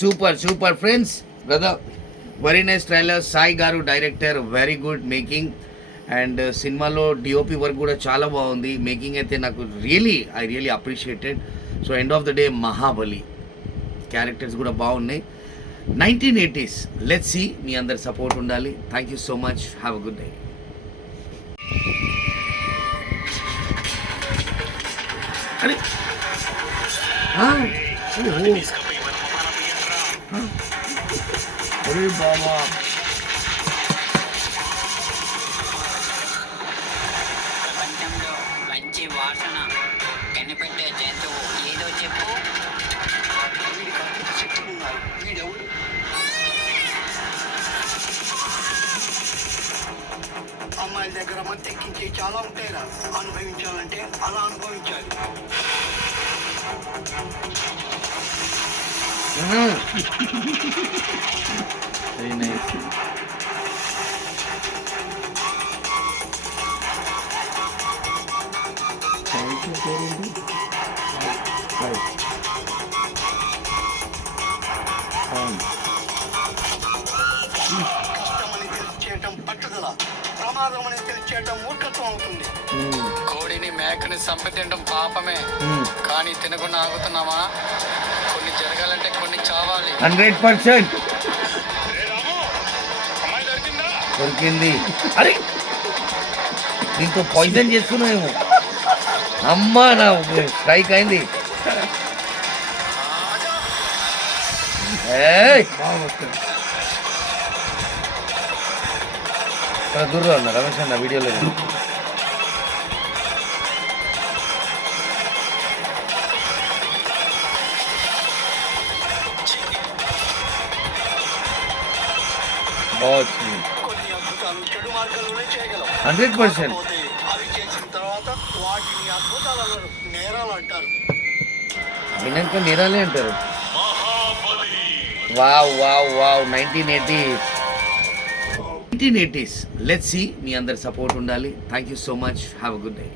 Super friends brother, very nice trailer. Sai గారు director, very good making. And సినిమాలో DOP work కూడా చాలా బాగుంది. మేకింగ్ అయితే నాకు I really appreciated. So end of the day Mahabali characters కూడా బాగున్నాయి. 1980s, let's see. మీ అందరి సపోర్ట్ ఉండాలి. Thank you so much. Have a good day. అరే అరే బాబా, ప్రపంచంలో మంచి వాసన కనిపెట్టే జంతువు ఏదో చెప్పు. అమ్మాయిల దగ్గర మత్తెక్కించే చాలా ఉంటాయిరా. అనుభవించాలంటే అలా అనుభవించాలి. Very nice. కష్టమని తెలిసేయటం పట్టుదల, ప్రమాదం అని తెలిసేయటం మూర్ఖత్వం అవుతుంది. కోడిని మేకని చంపతింటం పాపమే, కానీ తినకుండా ఆగుతున్నామా? కొన్ని జరగాలంటే కొన్ని చావాలి. 100% దొరికింది. అరే దీంతో పాయిజన్ చేస్తున్నామేమో. అమ్మా, నా స్ట్రైక్ అయింది. దూరం అన్న రమేష్ అన్న వీడియోలో. కొన్ని అద్భుతాలు చెడు మార్గంలోనే చేయగలం. 100%. అవి చేసిన తర్వాత వాటిని అద్భుతాలు అన్నారు, నేరాలు అంటారు. వినాక నేరాలే అంటారు. Wow 1980s, let's see. మీ అందరి సపోర్ట్ ఉండాలి. Thank you so much. Have a good day.